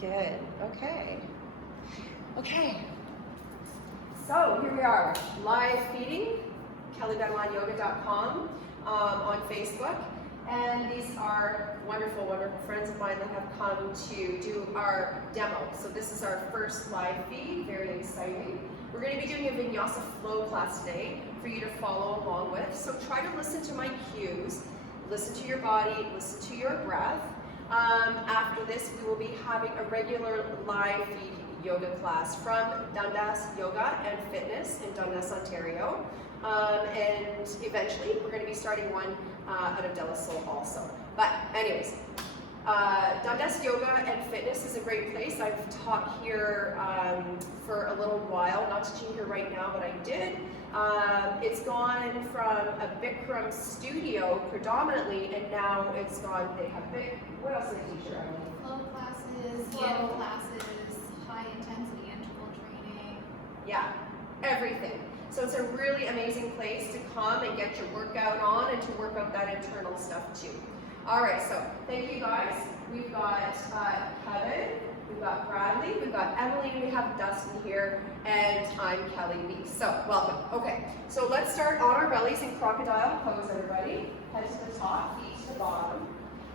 Good. Okay. Okay. So here we are, live feeding, kellybenoityoga.com on Facebook. And these are wonderful, wonderful friends of mine that have come to do our demo. So this is our first live feed, very exciting. We're going to be doing a Vinyasa flow class today for you to follow along with. So try to listen to my cues, listen to your body, listen to your breath. After this, we will be having a regular live feed yoga class from Dundas Yoga and Fitness in Dundas, Ontario. And eventually, we're going to be starting one out of De La Salle also. But anyways, Dundas Yoga and Fitness is a great place. I've taught here for a little while, not teaching here right now, but I did. It's gone from a Bikram studio predominantly, and now it's gone, they have what else do they teach here, Emily? Flow classes, yin classes, high intensity interval training. Yeah, everything. So it's a really amazing place to come and get your workout on and to work out that internal stuff too. All right, so thank you guys. We've got Kevin, we've got Bradley, we've got Emily, we have Dustin here, and I'm Kelly B. So welcome. Okay, so let's start on our bellies in crocodile pose, everybody. Head to the top, feet to the bottom.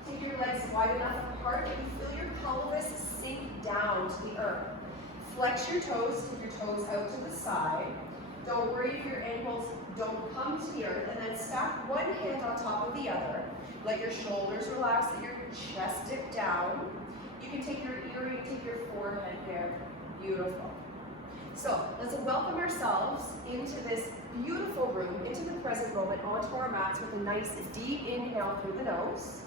Take your legs wide enough apart that you feel your pelvis sink down to the earth. Flex your toes, keep your toes out to the side. Don't worry if your ankles don't come to the earth, and then stack one hand on top of the other. Let your shoulders relax, let your chest dip down. You can take your earring, take your forehead there. Beautiful. So let's welcome ourselves into this beautiful room, into the present moment, onto our mats with a nice deep inhale through the nose.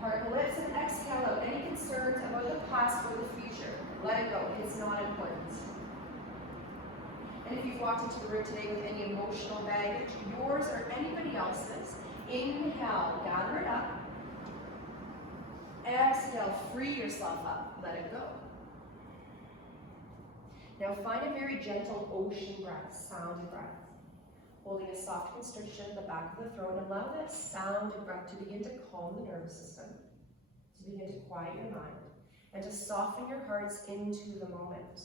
Part the lips and exhale out any concerns about the past or the future. Let it go, it's not important. And if you've walked into the room today with any emotional baggage, yours or anybody else's, inhale, gather it up. Exhale, free yourself up, let it go. Now find a very gentle ocean breath, sound breath. Holding a soft constriction in the back of the throat, allow that sound breath to begin to calm the nervous system, to begin to quiet your mind, and to soften your hearts into the moment.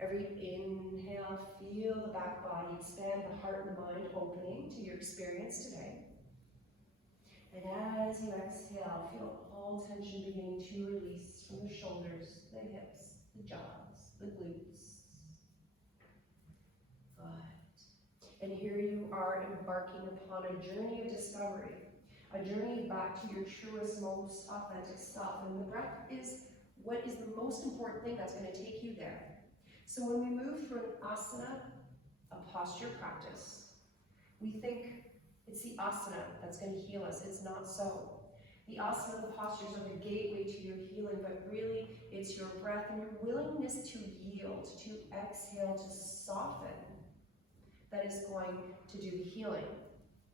Every inhale, feel the back body expand, the heart and the mind opening to your experience today. And as you exhale, feel all tension beginning to release from the shoulders, the hips, the jaws, the glutes. Good. And here you are embarking upon a journey of discovery, a journey back to your truest, most authentic self. And the breath is what is the most important thing that's going to take you there. So when we move through an asana, a posture practice, we think it's the asana that's going to heal us. It's not so. The asana, the postures are the gateway to your healing, but really it's your breath and your willingness to yield, to exhale, to soften that is going to do the healing,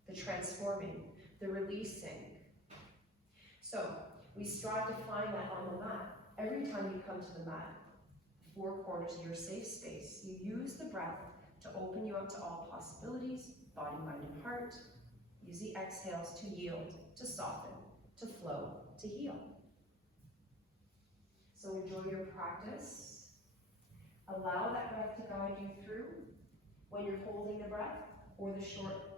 the transforming, the releasing. So we strive to find that on the mat. Every time you come to the mat, four corners of your safe space, you use the breath to open you up to all possibilities, body, mind, and heart. Use the exhales to yield, to soften, to flow, to heal. So enjoy your practice. Allow that breath to guide you through. When you're holding the breath, or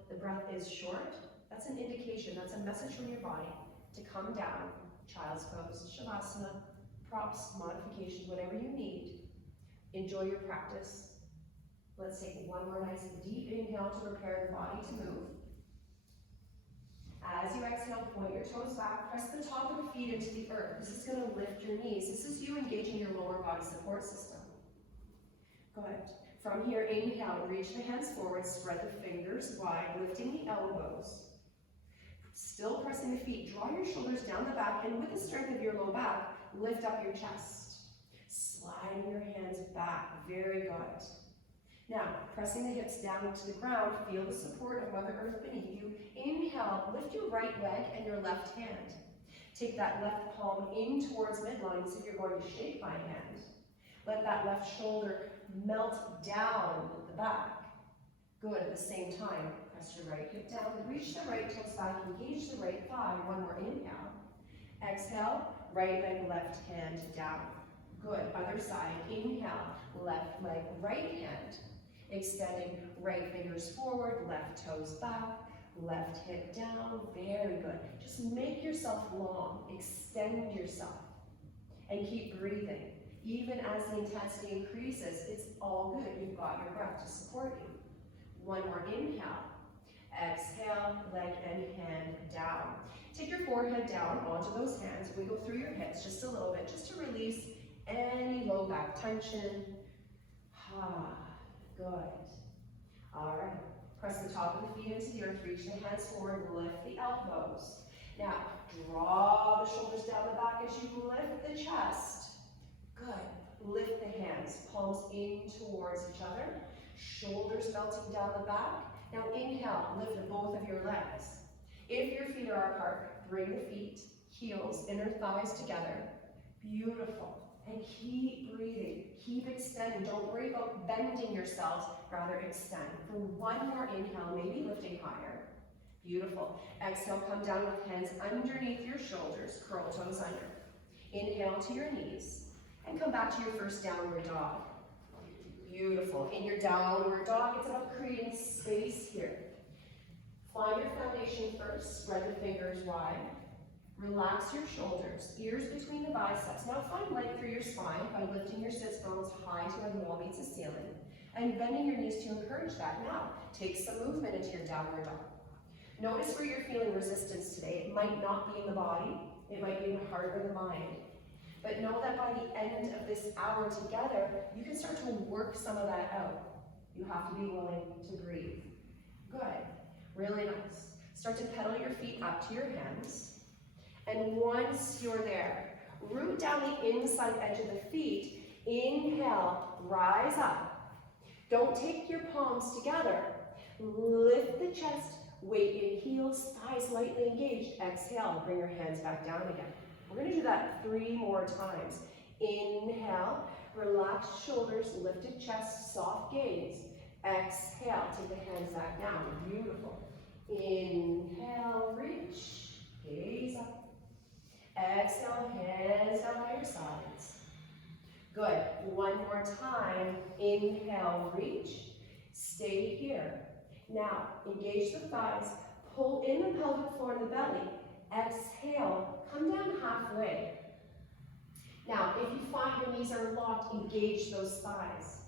the breath is short, that's an indication, that's a message from your body to come down, child's pose, shavasana, props, modifications, whatever you need. Enjoy your practice. Let's take one more nice deep inhale to prepare the body to move. As you exhale, point your toes back, press the top of the feet into the earth. This is going to lift your knees. This is you engaging your lower body support system. Good. From here, inhale, reach the hands forward, spread the fingers wide, lifting the elbows. Still pressing the feet, draw your shoulders down the back, and with the strength of your low back, lift up your chest. Sliding your hands back, very good. Now, pressing the hips down to the ground, feel the support of Mother Earth beneath you. Inhale, lift your right leg and your left hand. Take that left palm in towards midline as if you're going to shake my hand. Let that left shoulder melt down the back. Good, at the same time, press your right hip down, reach the right toes back, engage the right thigh. One more inhale. Exhale. Exhale, right leg, left hand down. Good, other side, inhale, left leg, right hand. Extending right fingers forward, left toes back, left hip down, very good. Just make yourself long, extend yourself, and keep breathing. Even as the intensity increases, it's all good. You've got your breath to support you. One more inhale. Exhale, leg and hand down. Take your forehead down onto those hands. Wiggle through your hips just a little bit, just to release any low back tension. Good. All right. Press the top of the feet into the earth. Reach the hands forward. Lift the elbows. Now, draw the shoulders down the back as you lift the chest. Good. Lift the hands. Palms in towards each other. Shoulders melting down the back. Now inhale, lift both of your legs. If your feet are apart, bring the feet, heels, inner thighs together. Beautiful. And keep breathing. Keep extending. Don't worry about bending yourselves, rather extend. For one more inhale, maybe lifting higher. Beautiful. Exhale, come down with hands underneath your shoulders, curl toes under. Inhale to your knees, and come back to your first downward dog. Beautiful. In your downward dog, it's about creating space here. Find your foundation first. Spread the fingers wide. Relax your shoulders, ears between the biceps. Now find length through your spine by lifting your sits bones high to where the wall meets the ceiling and bending your knees to encourage that. Now, take some movement into your downward dog. Notice where you're feeling resistance today. It might not be in the body. It might be in the heart or the mind. But know that by the end of this hour together, you can start to work some of that out. You have to be willing to breathe. Good. Really nice. Start to pedal your feet up to your hands. And once you're there, root down the inside edge of the feet. Inhale, rise up. Don't take your palms together. Lift the chest, weight in heels, thighs lightly engaged. Exhale, bring your hands back down again. We're going to do that 3 more times. Inhale, relax shoulders, lifted chest, soft gaze. Exhale, take the hands back down. Beautiful. Inhale, reach, gaze up. Exhale, hands down by your sides. Good. One more time. Inhale, reach. Stay here. Now, engage the thighs. Pull in the pelvic floor and the belly. Exhale, come down halfway. Now, if you find your knees are locked, engage those thighs.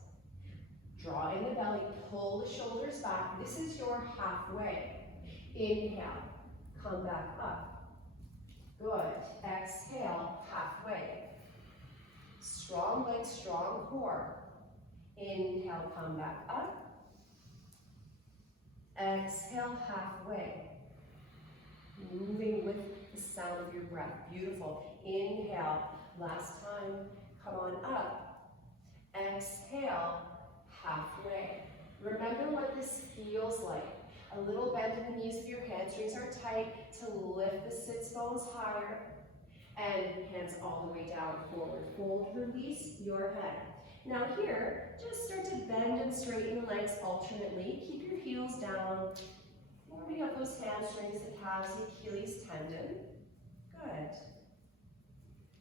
Draw in the belly, pull the shoulders back. This is your halfway. Inhale, come back up. Good. Exhale, halfway. Strong legs, strong core. Inhale, come back up. Exhale, halfway. Moving with the sound of your breath. Beautiful. Inhale. Last time. Come on up. Exhale, halfway. Remember what this feels like. A little bend in the knees if your hamstrings are tight to lift the sits bones higher. And hands all the way down, forward. Fold, release your head. Now here, just start to bend and straighten the legs alternately. Keep your heels down. Warming up those hamstrings, the calves, the Achilles tendon. Good.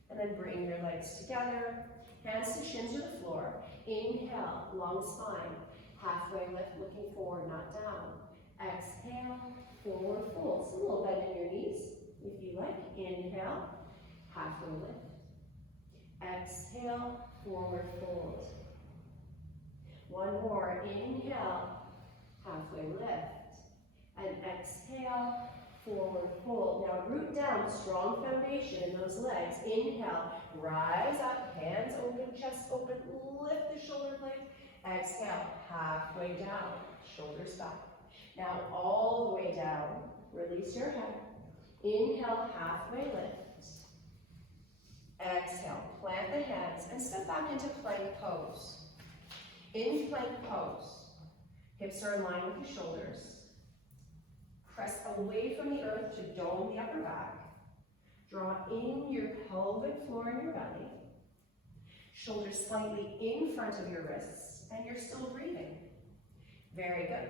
And then bring your legs together. Hands to shins to the floor. Inhale, long spine. Halfway lift, looking forward, not down. Exhale, forward fold. So a little bend in your knees, if you like. Inhale, halfway lift. Exhale, forward fold. One more. Inhale, halfway lift. And exhale, forward fold. Now root down, strong foundation in those legs. Inhale, rise up, hands open, chest open, lift the shoulder blades. Exhale, halfway down, shoulders back. Now all the way down, release your head. Inhale, halfway lift. Exhale, plant the hands and step back into plank pose. In plank pose, hips are in line with the shoulders. Press away from the earth to dome the upper back. Draw in your pelvic floor and your belly. Shoulders slightly in front of your wrists, and you're still breathing. Very good.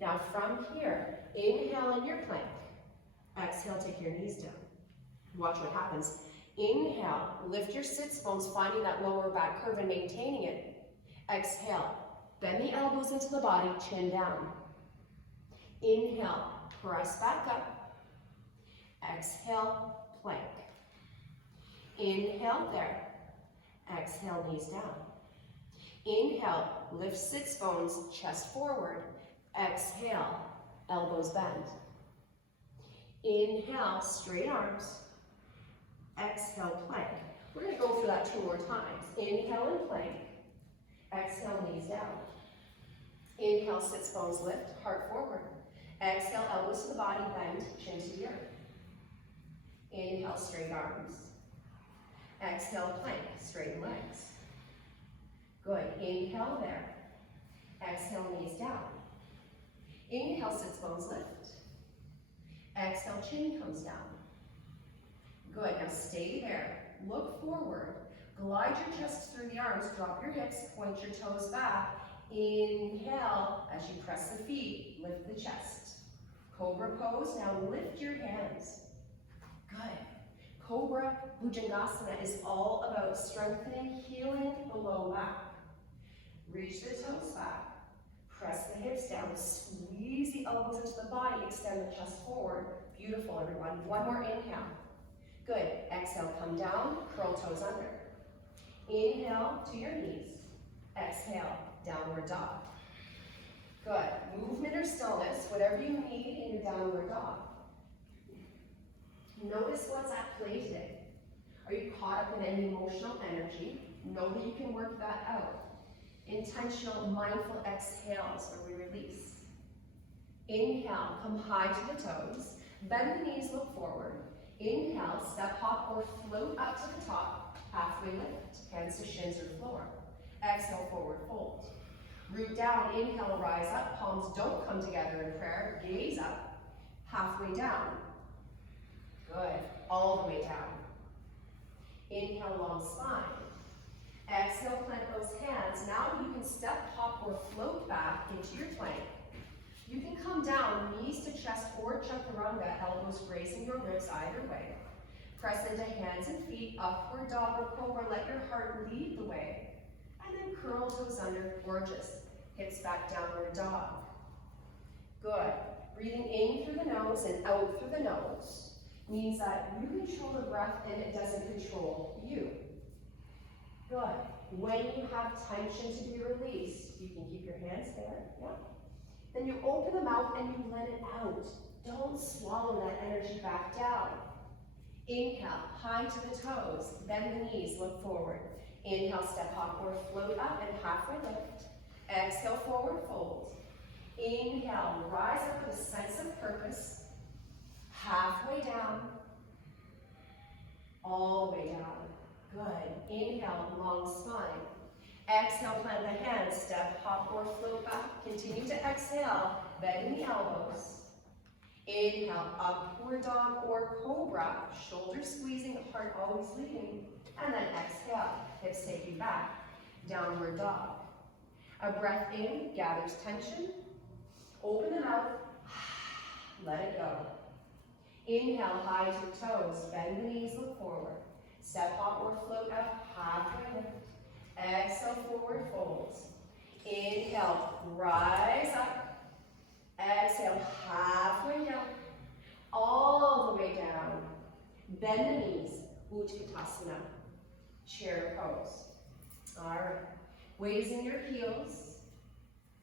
Now from here, inhale in your plank. Exhale, take your knees down. Watch what happens. Inhale, lift your sits bones, finding that lower back curve and maintaining it. Exhale, bend the elbows into the body, chin down. Inhale, press back up. Exhale, plank. Inhale there. Exhale, knees down. Inhale, lift sits bones, chest forward. Exhale, elbows bend. Inhale, straight arms. Exhale, plank. We're going to go through that 2 more times. Inhale and plank. Exhale, knees down. Inhale, sits bones lift, heart forward. Exhale, elbows to the body, bend, chin to the earth. Inhale, straight arms. Exhale, plank, straighten legs. Good. Inhale there. Exhale, knees down. Inhale, sits bones lift. Exhale, chin comes down. Good. Now stay there. Look forward. Glide your chest through the arms. Drop your hips. Point your toes back. Inhale as you press the feet. Lift the chest. Cobra pose. Now lift your hands. Good. Cobra Bhujangasana is all about strengthening, healing the low back. Reach the toes back. Press the hips down. Squeeze the elbows into the body. Extend the chest forward. Beautiful, everyone. One more inhale. Good. Exhale, come down. Curl toes under. Inhale to your knees. Exhale, downward dog. Good. Movement or stillness, whatever you need in your downward dog. Notice what's at play today. Are you caught up in any emotional energy? Know that you can work that out. Intentional, mindful exhales where we release. Inhale, come high to the toes. Bend the knees, look forward. Inhale, step hop or float up to the top. Halfway lift, hands to shins or floor. Exhale, forward fold. Root down, inhale, rise up. Palms don't come together in prayer. Gaze up, halfway down. Good, all the way down. Inhale, long spine. Exhale, plant those hands. Now you can step, hop, or float back into your plank. You can come down, knees to chest or chaturanga, elbows grazing your ribs either way. Press into hands and feet, upward dog or cobra. Let your heart lead the way. And then curl toes under, gorgeous. Hips back, downward dog. Good. Breathing in through the nose and out through the nose means that you control the breath and it doesn't control you. Good. When you have tension to be released, you can keep your hands there. Yeah. Then you open the mouth and you let it out. Don't swallow that energy back down. Inhale, high to the toes. Bend the knees, look forward. Inhale, step hop or float up and halfway lift. Exhale, forward fold. Inhale, rise up with a sense of purpose. Halfway down. All the way down. Good. Inhale, long spine. Exhale, plant the hands, step, hop, or float back. Continue to exhale, bending the elbows. Inhale, upward dog or cobra, shoulders squeezing, heart always leading. And then exhale, hips take you back, downward dog. A breath in, gathers tension. Open the mouth, let it go. Inhale, high to the toes, bend the knees, look forward. Step, hop, or float up, halfway lift. Exhale, forward folds. Inhale, rise up. Exhale, halfway down. All the way down. Bend the knees, Utkatasana. Chair pose. All right. Weights in your heels.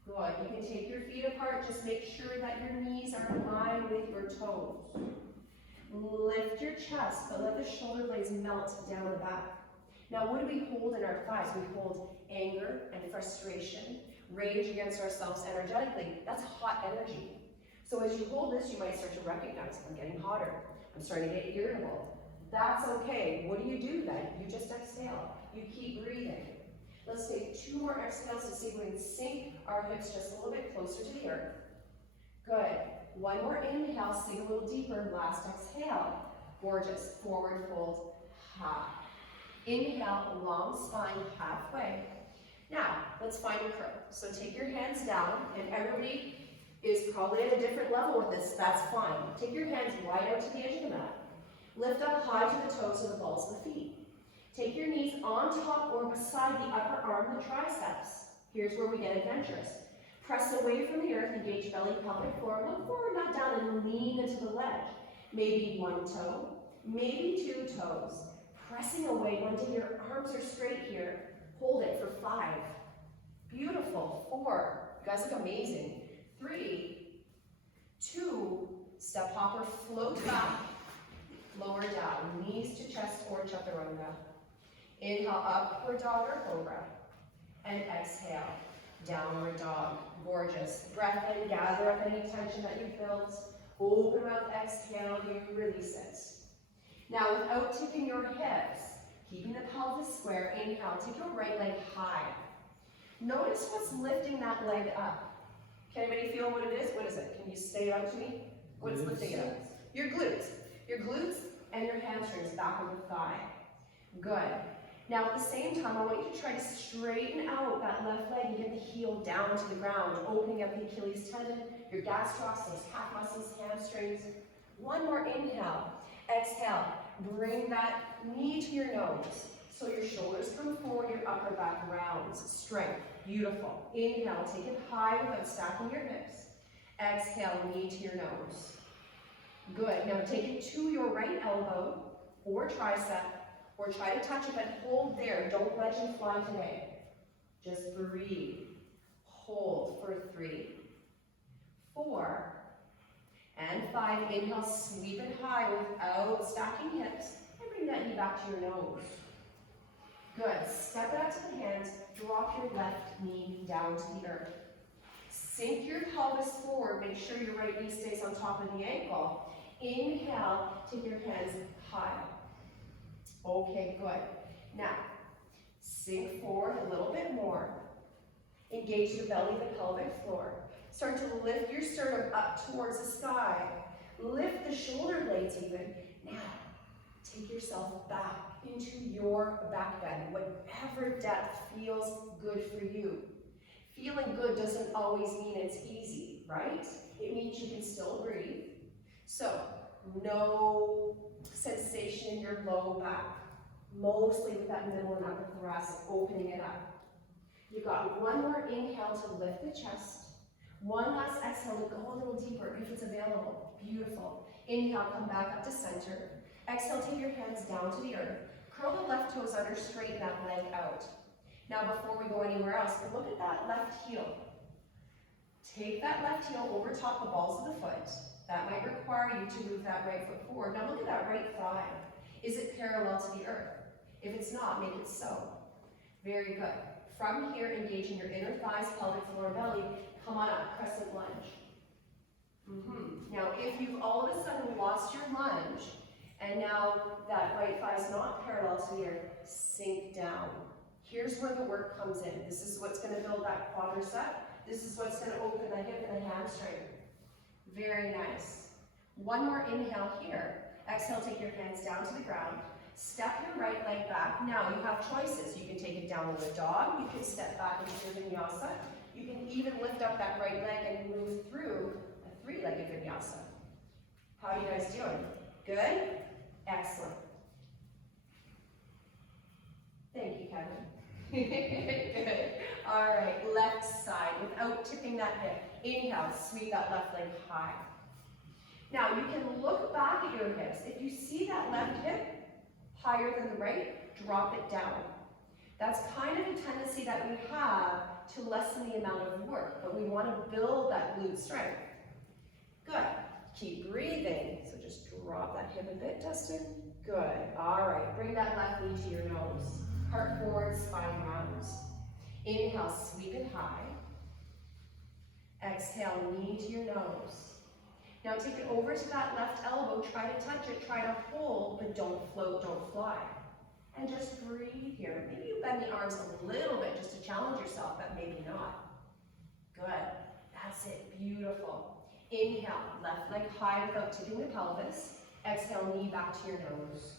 Good. You can take your feet apart. Just make sure that your knees are in line with your toes. Lift your chest, but let the shoulder blades melt down the back. Now, what do we hold in our thighs? We hold anger and frustration, rage against ourselves energetically. That's hot energy. So as you hold this, you might start to recognize, I'm getting hotter. I'm starting to get irritable. That's okay. What do you do then? You just exhale. You keep breathing. Let's take 2 more exhales to see if we can sink our hips just a little bit closer to the earth. Good. 1 more inhale, sink a little deeper. Last exhale. Gorgeous. Forward fold, half. Inhale, long spine, halfway. Now, let's find a curl. So take your hands down, and everybody is probably at a different level with this. That's fine. Take your hands wide out to the edge of the mat. Lift up high to the toes of the balls of the feet. Take your knees on top or beside the upper arm of the triceps. Here's where we get adventurous. Press away from the earth, engage belly, pelvic floor, look forward, not down, and lean into the ledge. Maybe one toe, maybe two toes. Pressing away until your arms are straight here. Hold it for 5. Beautiful. 4. You guys look amazing. 3, 2, step hopper, float back, lower down, knees to chest or chaturanga. Inhale, upward dog or cobra. And exhale, downward dog. Gorgeous. Breath in, gather up any tension that you've built. Open mouth, exhale, you release it. Now, without tipping your hips, keeping the pelvis square, inhale, take your right leg high. Notice what's lifting that leg up. Can anybody feel what it is? What is it? Can you say it out to me? What's lifting it up? Your glutes. Your glutes and your hamstrings, back of the thigh. Good. Now at the same time, I want you to try to straighten out that left leg and get the heel down to the ground, opening up the Achilles tendon, your gastrocs, those calf muscles, hamstrings. One more inhale. Exhale. Bring that knee to your nose. So your shoulders come forward, your upper back rounds. Strength. Beautiful. Inhale. Take it high without stacking your hips. Exhale. Knee to your nose. Good. Now take it to your right elbow or tricep, or try to touch it, but hold there. Don't ledge and fly today. Just breathe. Hold for 3, 4, and 5. Inhale, sweep it high without stacking hips, and bring that knee back to your nose. Good. Step it up to the hands. Drop your left knee down to the earth. Sink your pelvis forward. Make sure your right knee stays on top of the ankle. Inhale, take your hands high. Okay, good. Now, sink forward a little bit more. Engage the belly, the pelvic floor. Start to lift your sternum up towards the sky. Lift the shoulder blades even. Now, take yourself back into your back bend, whatever depth feels good for you. Feeling good doesn't always mean it's easy, right? It means you can still breathe. So, no sensation in your low back, mostly with that middle and upper thoracic, opening it up. You've got one more inhale to lift the chest, one last exhale to go a little deeper if it's available. Beautiful. Inhale, come back up to center. Exhale, take your hands down to the earth. Curl the left toes under, straighten that leg out. Now before we go anywhere else, look at that left heel. Take that left heel over top the balls of the foot. That might require you to move that right foot forward. Now look at that right thigh. Is it parallel to the earth? If it's not, make it so. Very good. From here, engaging your inner thighs, pelvic floor, belly. Come on up, crescent lunge. Now, if you've all of a sudden lost your lunge, and now that right thigh is not parallel to the earth, sink down. Here's where the work comes in. This is what's going to build that quadricep. This is what's going to open the hip and the hamstring. Very nice. One more inhale here. Exhale, take your hands down to the ground. Step your right leg back. Now you have choices. You can take it down with a dog. You can step back into vinyasa. You can even lift up that right leg and move through a 3-legged vinyasa. How are you guys doing? Good? Excellent. Thank you, Kevin. Good. All right, left side without tipping that hip. Inhale, sweep that left leg high. Now you can look back at your hips. If you see that left hip higher than the right, drop it down. That's kind of a tendency that we have to lessen the amount of work, but we want to build that glute strength. Good. Keep breathing. So just drop that hip a bit, Dustin. Good. All right. Bring that left knee to your nose. Heart forward, spine rounds. Inhale, sweep it high. Exhale, knee to your nose. Now take it over to that left elbow. Try to touch it. Try to hold, but don't float, don't fly. And just breathe here. Maybe you bend the arms a little bit just to challenge yourself, but maybe not. Good. That's it. Beautiful. Inhale, left leg high without tipping the pelvis. Exhale, knee back to your nose.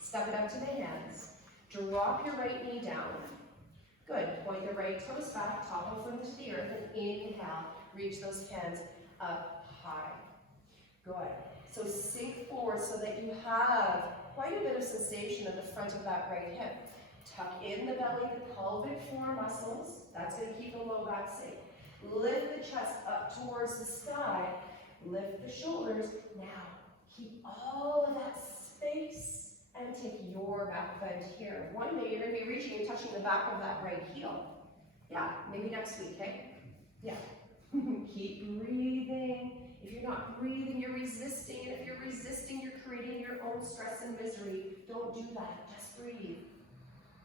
Step it up to the hands. Drop your right knee down. Good. Point the right toes back, top of foot into the earth, and inhale. Reach those hands up high. Good. So sink forward so that you have quite a bit of sensation at the front of that right hip. Tuck in the belly, the pelvic floor muscles. That's going to keep the low back safe. Lift the chest up towards the sky. Lift the shoulders. Now, keep all of that space and take your back bend here. One day you're going to be reaching and touching the back of that right heel. Yeah, maybe next week, okay? Yeah. Keep breathing. If you're not breathing, you're resisting. And if you're resisting, you're creating your own stress and misery. Don't do that. Just breathe.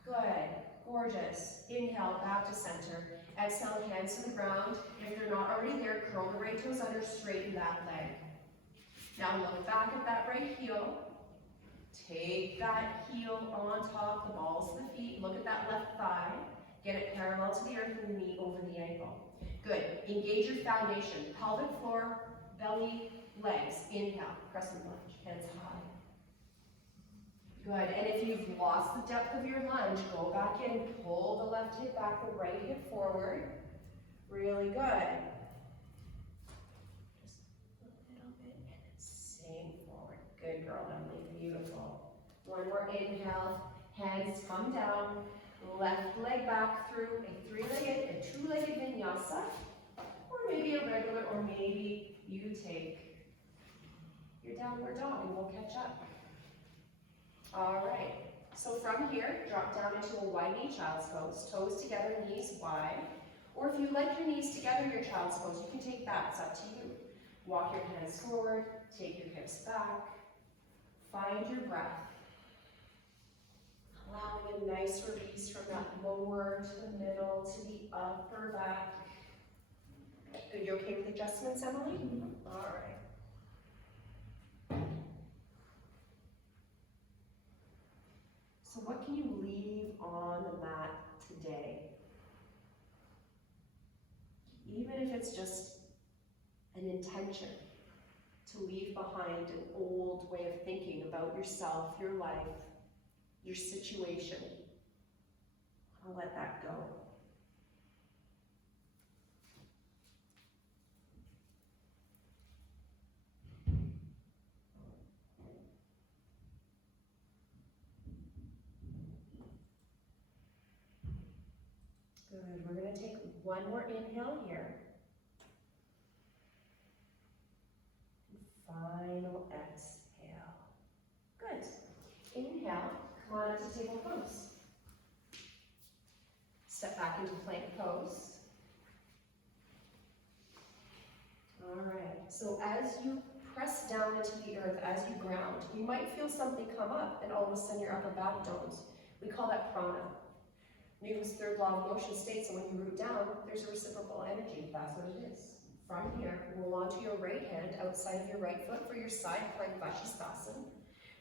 Good. Gorgeous. Inhale, back to center. Exhale, hands to the ground. If they're not already there, curl the right toes under, straighten that leg. Now look back at that right heel. Take that heel on top, the balls of the feet. Look at that left thigh. Get it parallel to the earth and the knee over the ankle. Good. Engage your foundation. Pelvic floor, belly, legs. Inhale. Crescent lunge. Hands high. Good. And if you've lost the depth of your lunge, go back in. Pull the left hip back, the right hip forward. Really good. Just a little bit. And then same forward. Good girl, Emily. Beautiful. One more inhale. Hands come down. Left leg back through a three-legged, a two-legged vinyasa. Or maybe a regular, or maybe you take your downward dog and we'll catch up. All right, so from here, drop down into a wide knee child's pose. Toes together, knees wide. Or if you like your knees together in your child's pose, you can take that, it's up to you. Walk your hands forward, take your hips back. Find your breath. Allowing a nice release from that lower to the middle to the upper back. Good, you okay with adjustments, Emily? All right. So what can you leave on the mat today? Even if it's just an intention to leave behind an old way of thinking about yourself, your life, your situation. I'll let that go. Good, we're going to take one more inhale here. Final exhale. Good. Inhale, come on up to table pose. Step back into plank pose. All right, so as you press down into the earth, as you ground, you might feel something come up and all of a sudden your upper back domes. We call that prana. Newton's third law of motion states that when you root down, there's a reciprocal energy. That's what it is. From here, roll onto your right hand outside of your right foot for your side plank Vashisthasana.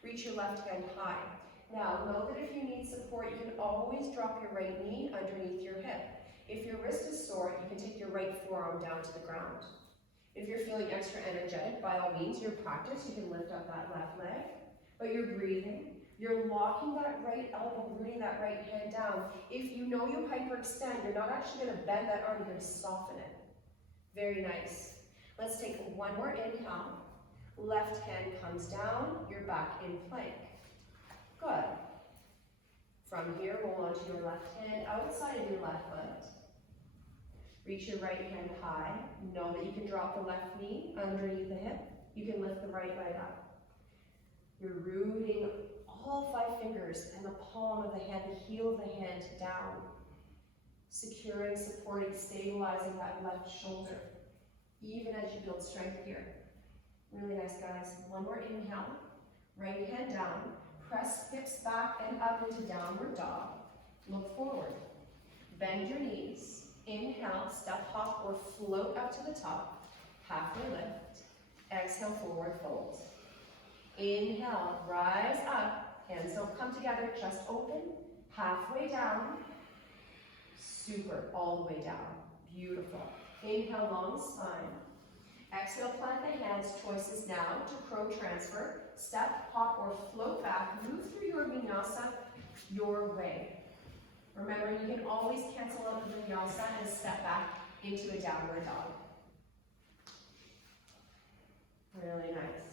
Reach your left hand high. Now, know that if you need support, you can always drop your right knee underneath your hip. If your wrist is sore, you can take your right forearm down to the ground. If you're feeling extra energetic, by all means, your practice, you can lift up that left leg, but you're breathing. You're locking that right elbow, rooting that right hand down. If you know you hyperextend, you're not actually going to bend that arm, you're going to soften it. Very nice. Let's take one more inhale. Left hand comes down, you're back in plank. Good. From here, roll onto your left hand outside of your left foot. Reach your right hand high. Know that you can drop the left knee underneath the hip. You can lift the right leg up. You're rooting all 5 fingers and the palm of the hand, the heel of the hand down. Securing, supporting, stabilizing that left shoulder. Even as you build strength here. Really nice, guys. One more inhale. Right hand down. Press hips back and up into downward dog. Look forward. Bend your knees. Inhale, step hop or float up to the top. Halfway lift. Exhale, forward fold. Inhale, rise up. Hands don't come together, chest open. Halfway down. Super, all the way down. Beautiful. Inhale, long spine. Exhale, plant the hands. Choices now to crow transfer. Step, hop, or float back. Move through your vinyasa your way. Remember, you can always cancel out the vinyasa and step back into a downward dog. Really nice.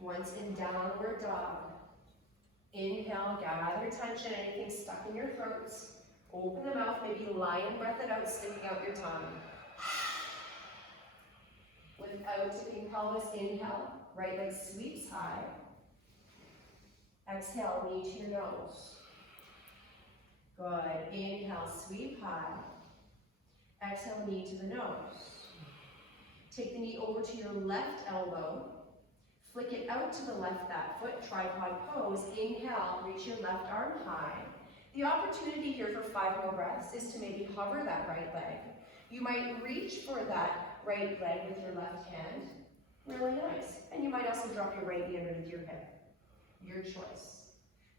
Once in downward dog. Inhale, gather tension, anything stuck in your throats. Open the mouth, maybe lion breath it out, sticking out your tongue. Without tipping pelvis, inhale, right leg sweeps high. Exhale, knee to your nose. Good, inhale, sweep high. Exhale, knee to the nose. Take the knee over to your left elbow. Flick it out to the left that foot, tripod pose. Inhale, reach your left arm high. The opportunity here for 5 more breaths is to maybe hover that right leg. You might reach for that right leg with your left hand. Really nice. And you might also drop your right knee underneath your hip. Your choice.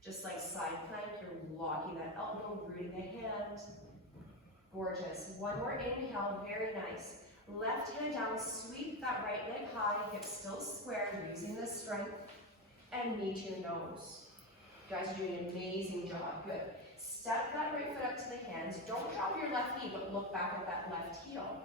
Just like side plank, you're locking that elbow, rooting the hand. Gorgeous. One more inhale, very nice. Left hand down, sweep that right leg high, hips still square, using the strength, and knee to your nose. You guys are doing an amazing job, good. Step that right foot up to the hands. Don't drop your left knee, but look back at that left heel.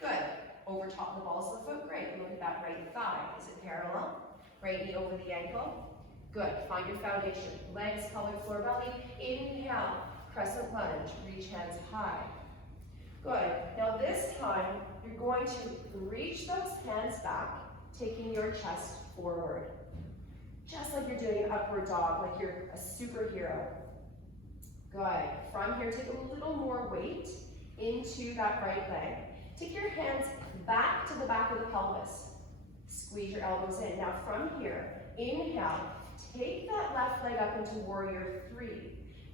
Good. Over top the balls of the foot, great. Look at that right thigh. Is it parallel? Right knee over the ankle. Good. Find your foundation. Legs, pelvic floor, belly. Inhale, crescent lunge. Reach hands high. Good. Now this time, you're going to reach those hands back, taking your chest forward. Just like you're doing an upward dog, like you're a superhero. Good. From here, take a little more weight into that right leg. Take your hands back to the back of the pelvis. Squeeze your elbows in. Now from here, inhale, take that left leg up into warrior 3.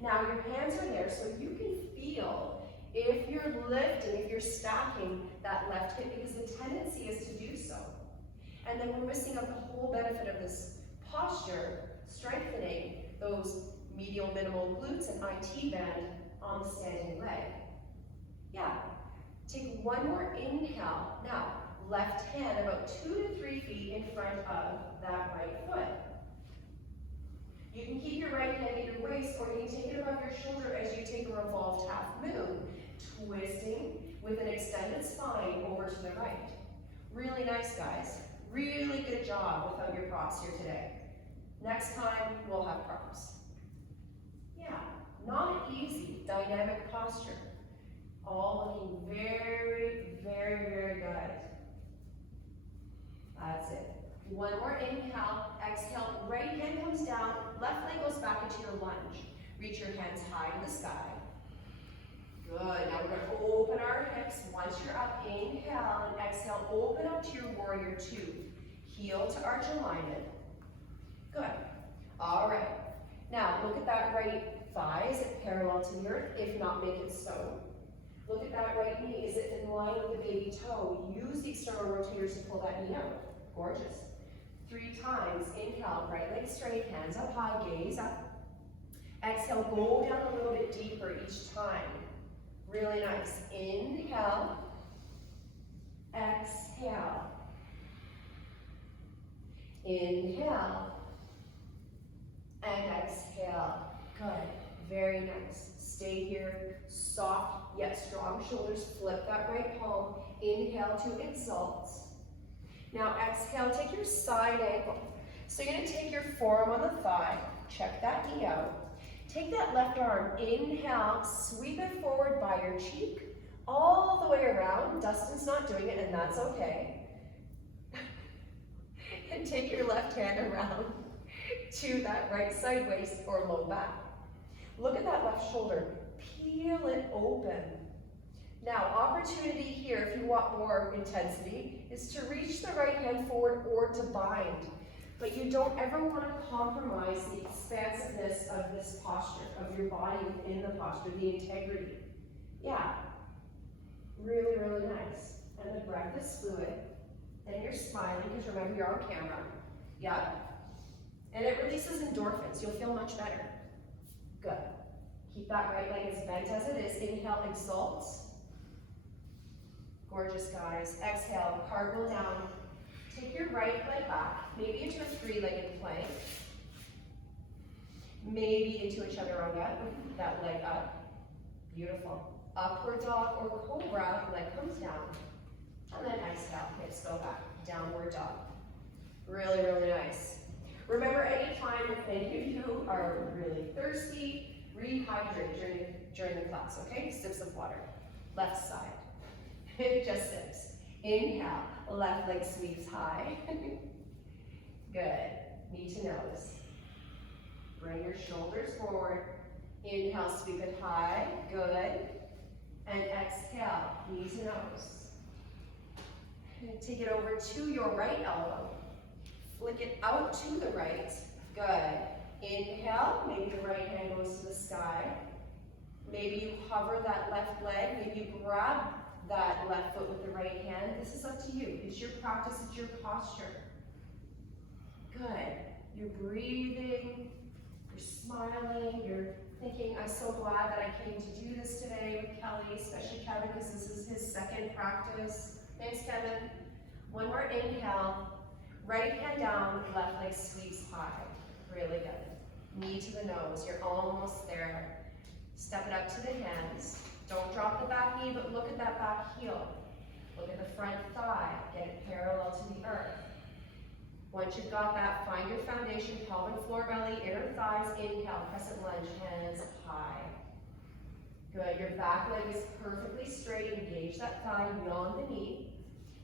Now your hands are there so you can feel if you're lifting, if you're stacking that left hip, because the tendency is to do so. And then we're missing out the whole benefit of this posture, strengthening those medial minimal glutes and IT band on the standing leg. Yeah, take one more inhale. Now, left hand about 2 to 3 feet in front of that right foot. You can keep your right hand at your waist, or you can take it above your shoulder as you take a revolved half moon, twisting with an extended spine over to the right. Really nice, guys. Really good job without your props here today. Next time, we'll have props. Yeah, not easy, dynamic posture. All looking very, very, very good. That's it. One more inhale, exhale, right hand comes down, left leg goes back into your lunge. Reach your hands high to the sky. Good, now we're gonna open our hips. Once you're up, inhale and exhale, open up to your warrior 2. Heel to arch alignment. Good, all right. Now look at that right thigh, is it parallel to the earth? If not, make it so. Look at that right knee, is it in line with the baby toe? Use the external rotators to pull that knee out. Gorgeous. 3 times, inhale, right leg straight, hands up high, gaze up. Exhale, go down a little bit deeper each time. Really nice. Inhale, exhale. Inhale, and exhale. Good, very nice. Stay here, soft yet strong shoulders. Flip that right palm. Inhale to exalt. Now exhale, take your side ankle. So you're gonna take your forearm on the thigh, check that knee out. Take that left arm, inhale, sweep it forward by your cheek, all the way around. Dustin's not doing it, and that's okay. And take your left hand around to that right side waist or low back. Look at that left shoulder, peel it open. Now, opportunity here, if you want more intensity, is to reach the right hand forward or to bind. But you don't ever want to compromise the expansiveness of this posture, of your body within the posture, the integrity. Yeah, really, really nice. And the breath is fluid. And you're smiling, because remember, you're on camera. Yeah. And it releases endorphins. You'll feel much better. Good. Keep that right leg as bent as it is. Inhale, exalt. Gorgeous, guys. Exhale, cartwheel down. Take your right leg back, maybe into a 3-legged plank. Maybe into a chaturanga, that leg up. Beautiful. Upward dog or cobra, leg comes down. And then exhale, hips go back. Downward dog. Really, really nice. Remember, anytime if any of you are really thirsty, rehydrate during the class, okay? Sips of water. Left side. Just sips. Inhale, left leg sweeps high. Good. Knee to nose. Bring your shoulders forward. Inhale, sweep it high. Good. And exhale, knee to nose. Take it over to your right elbow. Flick it out to the right. Good. Inhale, maybe the right hand goes to the sky. Maybe you hover that left leg. Maybe you grab that left foot with the right hand. This is up to you. It's your practice, it's your posture. Good. You're breathing, you're smiling, you're thinking, I'm so glad that I came to do this today with Kelly, especially Kevin, because this is his second practice. Thanks, Kevin. One more inhale. Right hand down, left leg sweeps high. Really good. Knee to the nose. You're almost there. Step it up to the hands. Don't drop the back knee, but look at that back heel. Look at the front thigh. Get it parallel to the earth. Once you've got that, find your foundation, pelvic floor, belly, inner thighs. Inhale, crescent lunge, hands high. Good. Your back leg is perfectly straight. Engage that thigh beyond the knee.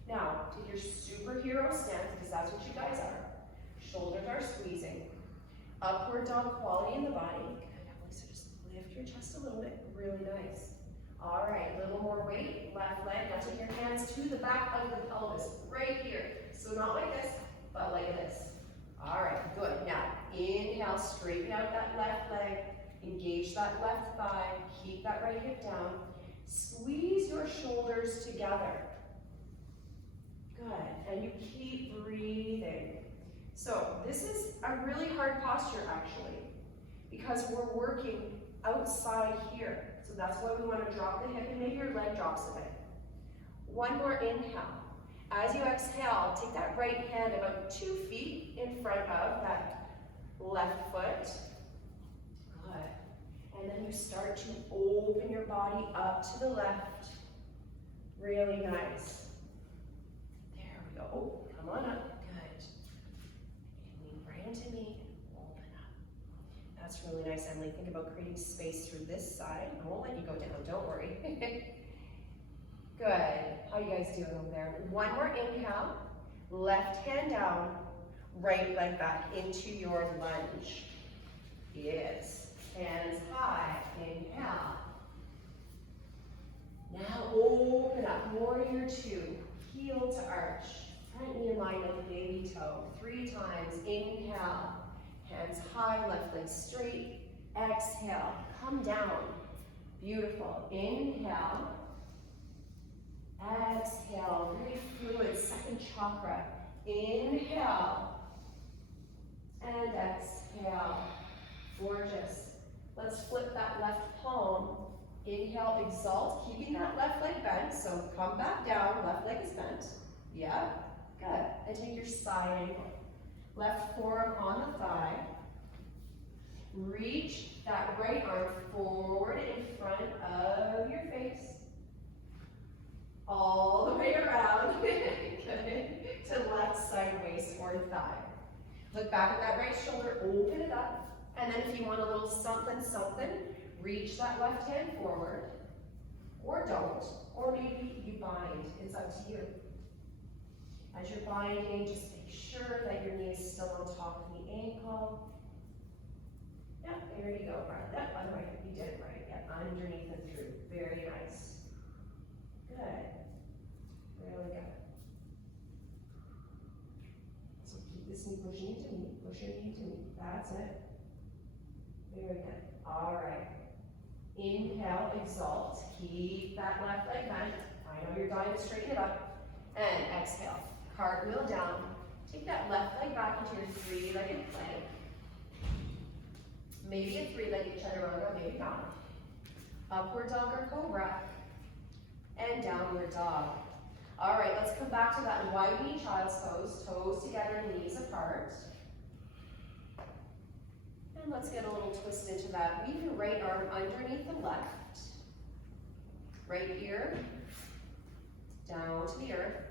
Now, take your superhero stance, because that's what you guys are. Shoulders are squeezing. Upward dog quality in the body. Good. So just lift your chest a little bit. Really nice. All right, a little more weight. Left leg. Now take your hands to the back of the pelvis. Right here. So not like this, but like this. All right, good. Now, inhale, straighten out that left leg. Engage that left thigh. Keep that right hip down. Squeeze your shoulders together. Good, and you keep breathing. So this is a really hard posture actually, because we're working outside here. So that's why we want to drop the hip and maybe your leg drops a bit. One more inhale. As you exhale, take that right hand about 2 feet in front of that left foot. Good. And then you start to open your body up to the left. Really nice. Oh, come on up. Good. Lean right into me and open up. That's really nice, Emily. Think about creating space through this side. I won't let you go down, don't worry. Good. How you guys doing over there? One more inhale. Left hand down, right leg back into your lunge. Yes. Hands high. Inhale. Now open up. Warrior two. Heel to arch. Front knee in line with the baby toe. 3 times. Inhale. Hands high, left leg straight. Exhale. Come down. Beautiful. Inhale. Exhale. Very fluid. Second chakra. Inhale. And exhale. Gorgeous. Let's flip that left palm. Inhale, exalt, keeping that left leg bent. So come back down, left leg is bent. Yeah, good. And take your side angle. Left forearm on the thigh. Reach that right arm forward in front of your face. All the way around. Good. To left side waist or thigh. Look back at that right shoulder, open it up. And then if you want a little something, something, reach that left hand forward, or don't, or maybe you bind. It's up to you. As you're binding, just make sure that your knee is still on top of the ankle. Yep, there you go, Brian. Yep, by the way, you did it right. Yep, underneath and through. Very nice. Good. Really good. So keep this knee pushing into me, push your knee to me. That's it. Very good. All right. Inhale, exalt. Keep that left leg bent. I know you're dying to straighten it up. And exhale. Cartwheel down. Take that left leg back into your 3-legged plank. Maybe a 3-legged chaturanga, maybe not. Upward dog or cobra. And downward dog. All right, let's come back to that wide knee child's pose. Toes together, knees apart. And let's get a little twist into that. Weave your right arm underneath the left. Right ear down to the earth.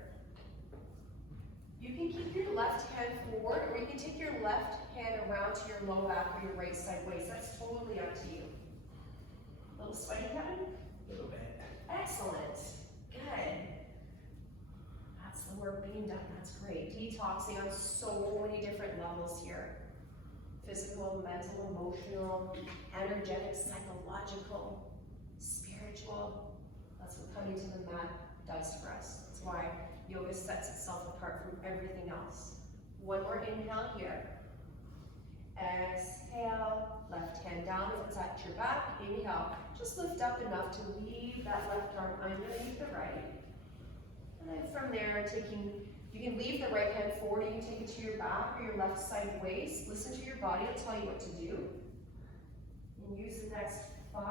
You can keep your left hand forward, or you can take your left hand around to your low back or your right side waist. That's totally up to you. A little sweaty, Kevin? A little bit. Excellent. Good. That's the work being done. That's great. Detoxing on so many different levels here. Physical, mental, emotional, energetic, psychological, spiritual. That's what coming to the mat does for us. That's why yoga sets itself apart from everything else. One more inhale here. Exhale, left hand down if it's at your back. Inhale, just lift up enough to leave that left arm underneath the right. And then from there, you can leave the right hand forward, you can take it to your back or your left side waist. Listen to your body, it'll tell you what to do. And use the next 5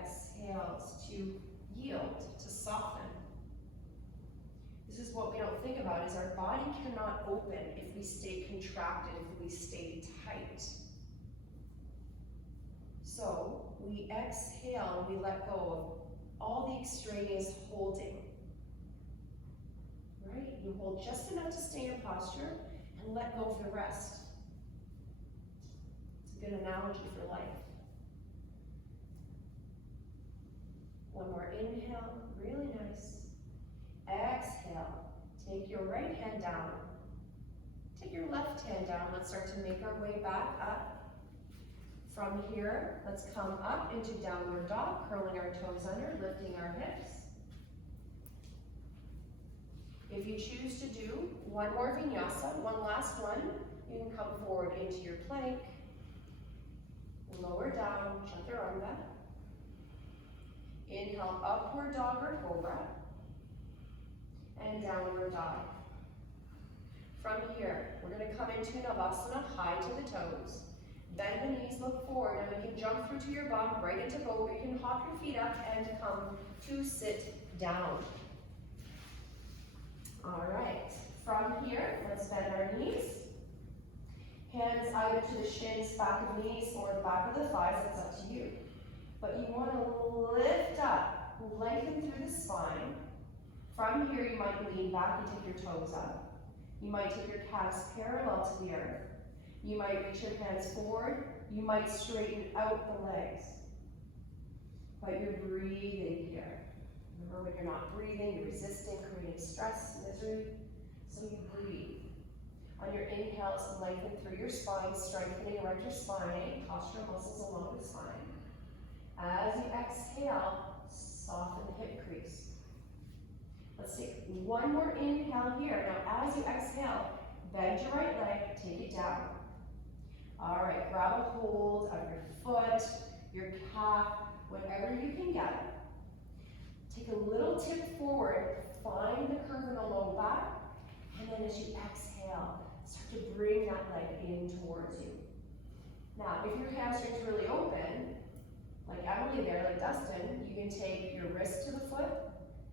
exhales to yield, to soften. This is what we don't think about, is our body cannot open if we stay contracted, if we stay tight. So we exhale and we let go of all the extraneous holding. Right? You hold just enough to stay in posture and let go of the rest. It's a good analogy for life. One more inhale, really nice. Exhale, take your right hand down. Take your left hand down. Let's start to make our way back up. From here, let's come up into downward dog, curling our toes under, lifting our hips. If you choose to do one more vinyasa, one last one, you can come forward into your plank, lower down, chaturanga. Inhale, upward dog or cobra, and downward dog. From here, we're going to come into Navasana, high to the toes. Bend the knees, look forward, and we can jump through to your bum, right into boat. You can hop your feet up and come to sit down. All right, from here, let's bend our knees. Hands either to the shins, back of knees, or the back of the thighs, that's up to you. But you want to lift up, lengthen through the spine. From here, you might lean back and take your toes up. You might take your calves parallel to the earth. You might reach your hands forward. You might straighten out the legs. But you're breathing here. Remember, when you're not breathing, you're resisting, creating stress, misery. So you breathe. On your inhales, lengthen through your spine, strengthening around your spine, postural muscles along the spine. As you exhale, soften the hip crease. Let's take one more inhale here. Now, as you exhale, bend your right leg, take it down. All right, grab a hold of your foot, your calf, whatever you can get. Take a little tip forward, find the curve in the low back, and then as you exhale, start to bring that leg in towards you. Now, if your hamstrings really open, like Emily there, like Dustin, you can take your wrist to the foot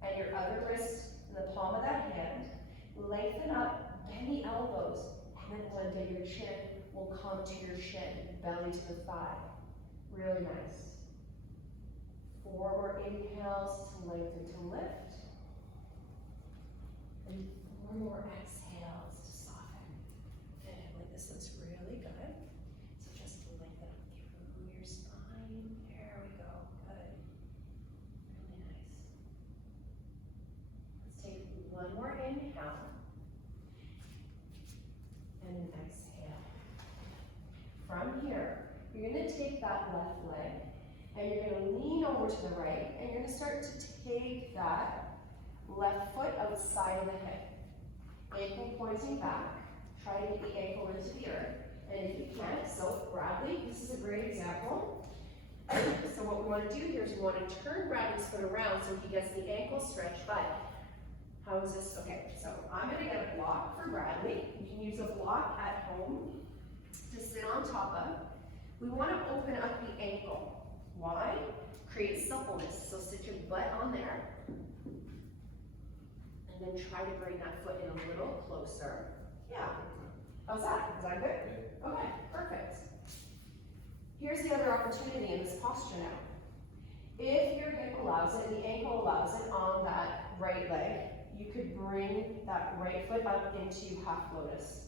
and your other wrist in the palm of that hand. Lengthen up, bend the elbows, and then one day your chin will come to your shin, belly to the thigh. Really nice. 4 more inhales to lengthen to lift. And 4 more exhales to soften. And like this looks really good. So just lengthen up through your spine. There we go. Good. Really nice. Let's take one more inhale. And an exhale. From here, you're going to take that left leg and you're going to lean over to the right and you're going to start to take that left foot outside of the hip. Ankle pointing back. Try to get the ankle into the earth. And if you can't, so Bradley, this is a great example. So what we want to do here is we want to turn Bradley's foot around so he gets the ankle stretch, but how is this? Okay, so I'm going to get a block for Bradley. You can use a block at home to sit on top of. We want to open up the ankle. Why? Create suppleness. So sit your butt on there. And then try to bring that foot in a little closer. Yeah. How's that? Is that good? Okay, perfect. Here's the other opportunity in this posture now. If your hip allows it, the ankle allows it on that right leg, you could bring that right foot up into half lotus.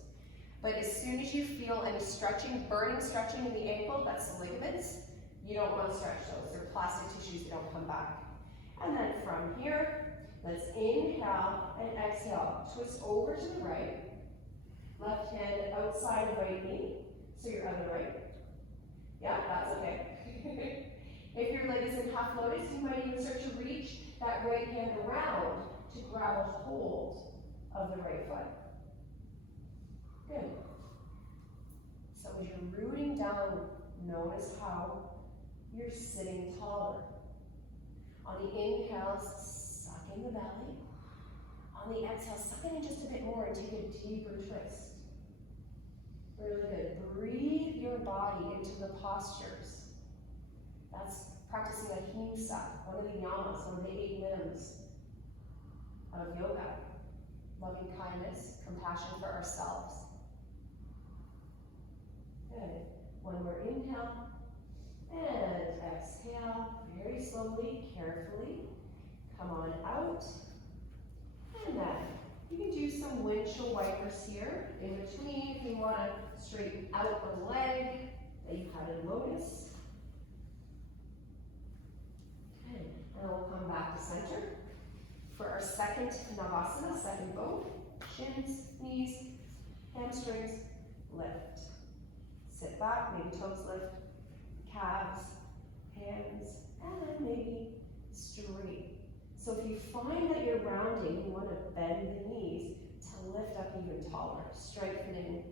But as soon as you feel any stretching, burning stretching in the ankle, that's the ligaments, you don't want to stretch those. They're plastic tissues, they don't come back. And then from here, let's inhale and exhale. Twist over to the right. Left hand outside of right knee, so your other right. Yeah, that's okay. If your leg is in half lotus, you might even start to reach that right hand around to grab a hold of the right foot. Good. So as you're rooting down, notice how you're sitting taller. On the inhale, suck in the belly. On the exhale, suck it in just a bit more and take a deeper twist. Really good. Breathe your body into the postures. That's practicing ahimsa, one of the yamas, one of the 8 limbs of yoga. Loving kindness, compassion for ourselves. Good. One more inhale and exhale. Very slowly, carefully. Come on out. And then you can do some windshield wipers here in between if you want to straighten out the leg that you had in lotus. Good. And we'll come back to center for our second Navasana, second bow. Shins, knees, hamstrings, lift. Sit back, maybe toes lift, calves, hands, and then maybe straight. So if you find that you're rounding, you want to bend the knees to lift up even taller, strengthening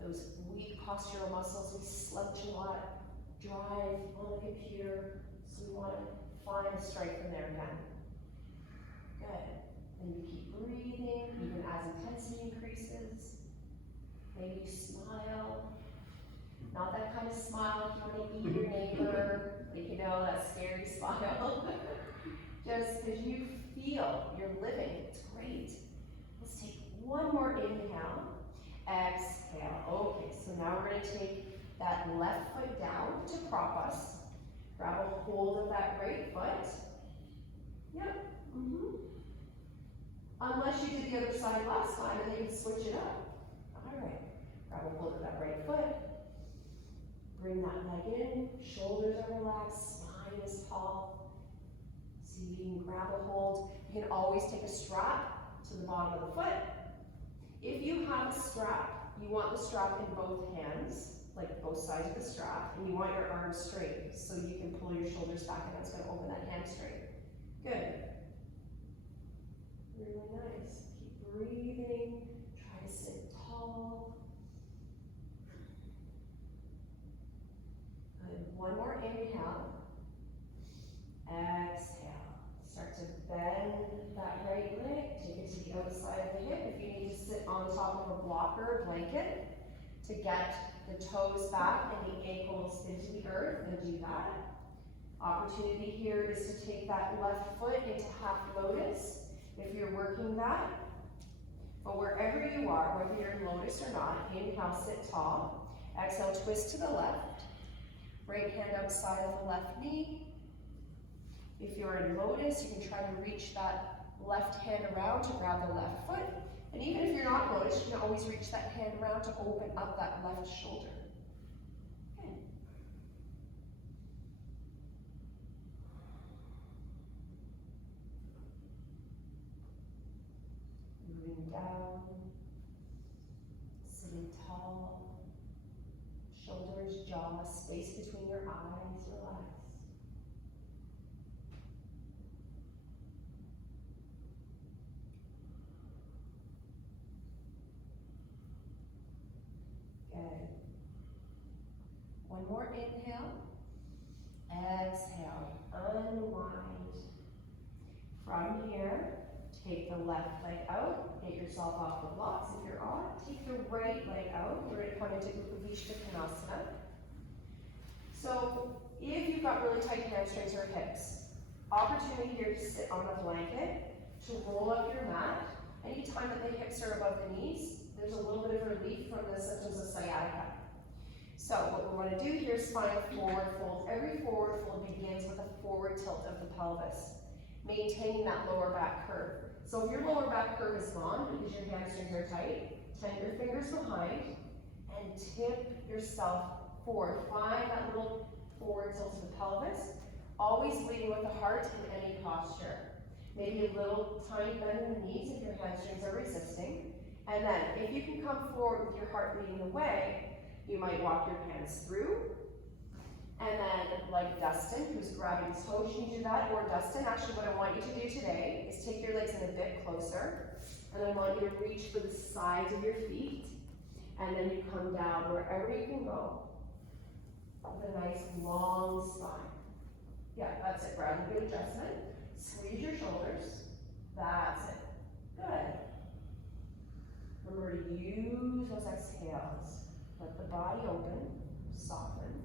those weak postural muscles. We slouch a lot, drive on the computer, so we want to find the strength in there again. Good. And you keep breathing, even as intensity increases. Maybe you smile. Not that kind of smile if you want to eat your neighbor, like, you know, that scary smile. Just because you feel you're living, it's great. Let's take one more inhale, exhale. Okay, so now we're going to take that left foot down to prop us. Grab a hold of that right foot. Yep. Unless you did the other side last time and then you can switch it up. All right. Grab a hold of that right foot. Bring that leg in. Shoulders are relaxed. Spine is tall. So you can grab a hold. You can always take a strap to the bottom of the foot. If you have a strap, you want the strap in both hands, like both sides of the strap, and you want your arms straight so you can pull your shoulders back and that's going to open that hamstring. Good. Really nice. Keep breathing. Try to sit tall. Good. One more inhale. Exhale. Start to bend that right leg. Take it to the outside of the hip. If you need to sit on top of a blocker or blanket to get the toes back and the ankles into the earth, then do that. Opportunity here is to take that left foot into half lotus if you're working that. But wherever you are, whether you're in lotus or not, inhale, sit tall. Exhale, twist to the left. Right hand outside of the left knee. If you're in lotus, you can try to reach that left hand around to grab the left foot. And even if you're not lotus, you can always reach that hand around to open up that left shoulder. Okay. Moving down, sitting tall, shoulders, jaw, space between your eyes, relax. Good. One more inhale. Exhale. Unwind. From here, take the left leg out. Get yourself off the blocks if you're on. Take the right leg out. We're going to come into Upavishta Konasana. So if you've got really tight hamstrings or hips, opportunity here to sit on a blanket, to roll up your mat. Anytime that the hips are above the knees, there's a little bit of relief from the symptoms of sciatica. So what we want to do here is find a forward fold. Every forward fold begins with a forward tilt of the pelvis, maintaining that lower back curve. So if your lower back curve is gone because your hamstrings are tight, tent your fingers behind and tip yourself forward. Find that little forward tilt to the pelvis. Always leading with the heart in any posture. Maybe a little tiny bend in the knees if your hamstrings are resisting. And then, if you can come forward with your heart leading the way, you might walk your hands through. And then, like Dustin, who's grabbing his toes, you can do that. Or Dustin, actually what I want you to do today is take your legs in a bit closer. And I want you to reach for the sides of your feet. And then you come down wherever you can go with a nice long spine. Yeah, that's it. Grab a good adjustment. Squeeze your shoulders. That's it. Good. Remember to use those exhales. Let the body open, soften.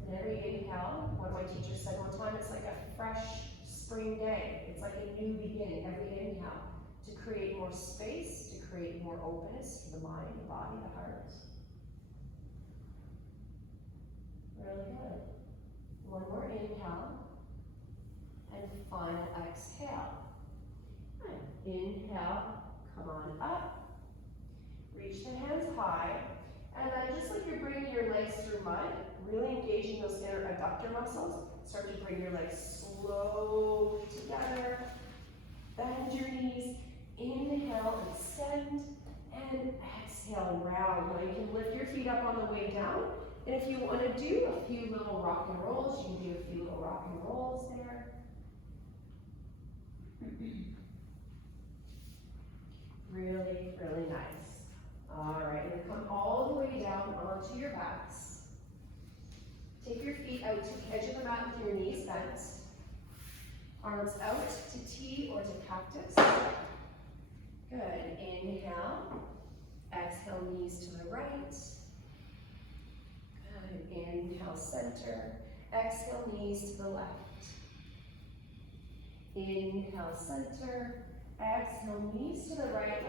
And every inhale, what my teacher said one time, it's like a fresh spring day. It's like a new beginning, every inhale, to create more space, to create more openness for the mind, the body, the heart. Really good. One more inhale, and final exhale. Good. Inhale, come on up. Reach the hands high, and then just like you're bringing your legs through mud, really engaging those inner adductor muscles, start to bring your legs slowly together. Bend your knees. Inhale, extend, and exhale, round. Now you can lift your feet up on the way down. And if you want to do a few little rock and rolls, you can do a few little rock and rolls there. Really, really nice. All right, you're going to come all the way down onto your backs. Take your feet out to the edge of the mat with your knees bent. Arms out to T or to cactus. Good. Inhale. Exhale, knees to the right. Good. Inhale, center. Exhale, knees to the left. Inhale, center. Exhale, knees to the right.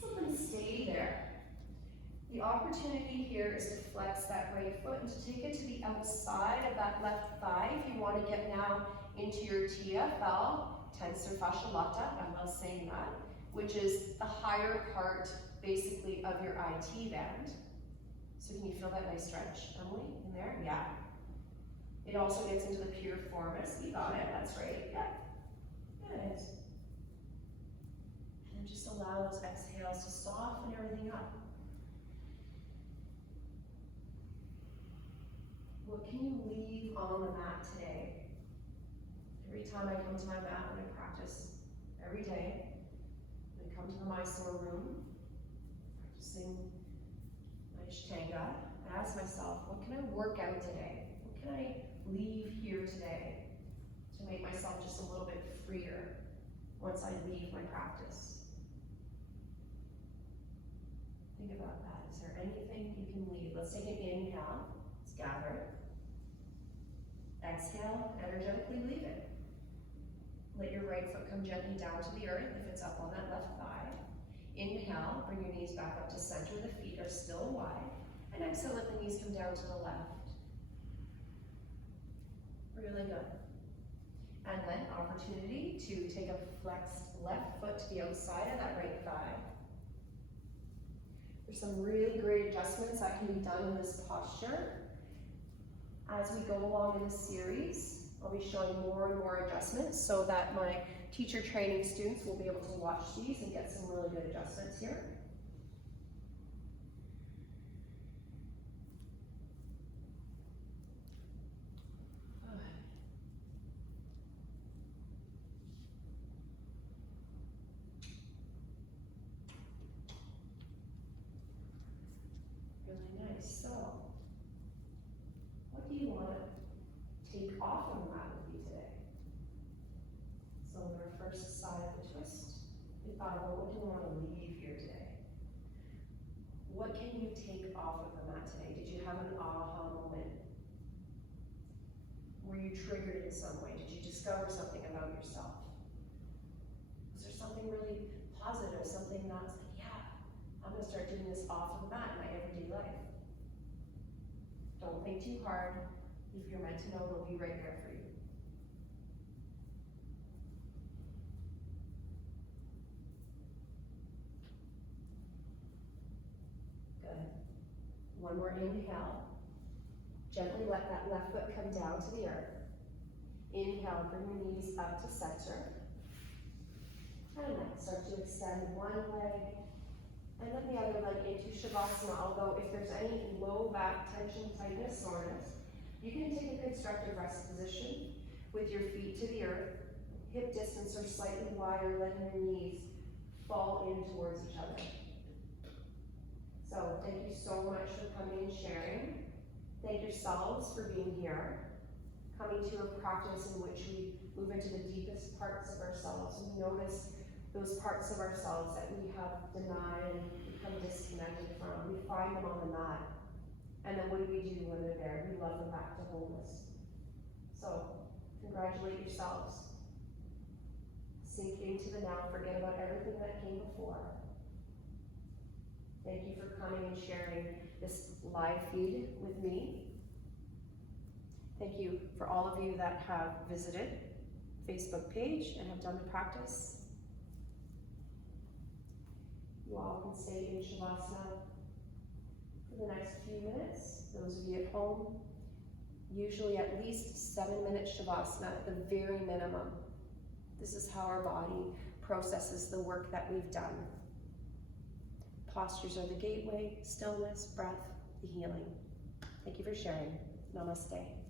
Slip and stay there. The opportunity here is to flex that right foot and to take it to the outside of that left thigh. If you want to get now into your TFL, tensor fascia lata, I love saying that, which is the higher part, basically, of your IT band. So can you feel that nice stretch, Emily, in there? Yeah. It also gets into the piriformis. You got it, that's right. Yeah. Good. And then just allow those exhales to soften everything up. What can you leave on the mat today? Every time I come to my mat when I practice every day, I come to the Mysore room, practicing my Ashtanga, I ask myself, what can I work out today? What can I leave here today to make myself just a little bit freer once I leave my practice? Think about that. Is there anything you can leave? Let's take an inhale. Let's gather. Exhale, energetically leave it. Let your right foot come gently down to the earth if it's up on that left thigh. Inhale, bring your knees back up to center. The feet are still wide. And exhale, let the knees come down to the left. Really good. And then opportunity to take a flexed left foot to the outside of that right thigh. There's some really great adjustments that can be done in this posture. As we go along in the series, I'll be showing more and more adjustments so that my teacher training students will be able to watch these and get some really good adjustments here. Really nice. So, what do you want to take off of the mat with you today? So in our first side of the twist, we thought about what do you want to leave here today? What can you take off of the mat today? Did you have an aha moment? Were you triggered in some way? Did you discover something about yourself? Was there something really positive, something that's like, yeah, I'm going to start doing this off of the mat in my everyday life? Don't think too hard. If you're meant to know, they'll be right there for you. one more inhale. Gently let that left foot come down to the earth. Inhale, bring your knees up to center. And then start to extend one leg and then the other leg into Shavasana. Although if there's any low back tension, tightness, soreness, you can take a constructive rest position with your feet to the earth, hip distance or slightly wider, letting your knees fall in towards each other. So thank you so much for coming and sharing. Thank yourselves for being here, coming to a practice in which we move into the deepest parts of ourselves and notice those parts of ourselves that we have denied and become disconnected from. We find them on the mat. And then what do we do when they're there? We love them back to wholeness. So, congratulate yourselves. Sink into the now, forget about everything that came before. Thank you for coming and sharing this live feed with me. Thank you for all of you that have visited Facebook page and have done the practice. You all can stay in Shavasana for the next few minutes. Those of you at home, usually at least 7 minutes Shavasana at the very minimum. This is how our body processes the work that we've done. Postures are the gateway, stillness, breath, the healing. Thank you for sharing. Namaste.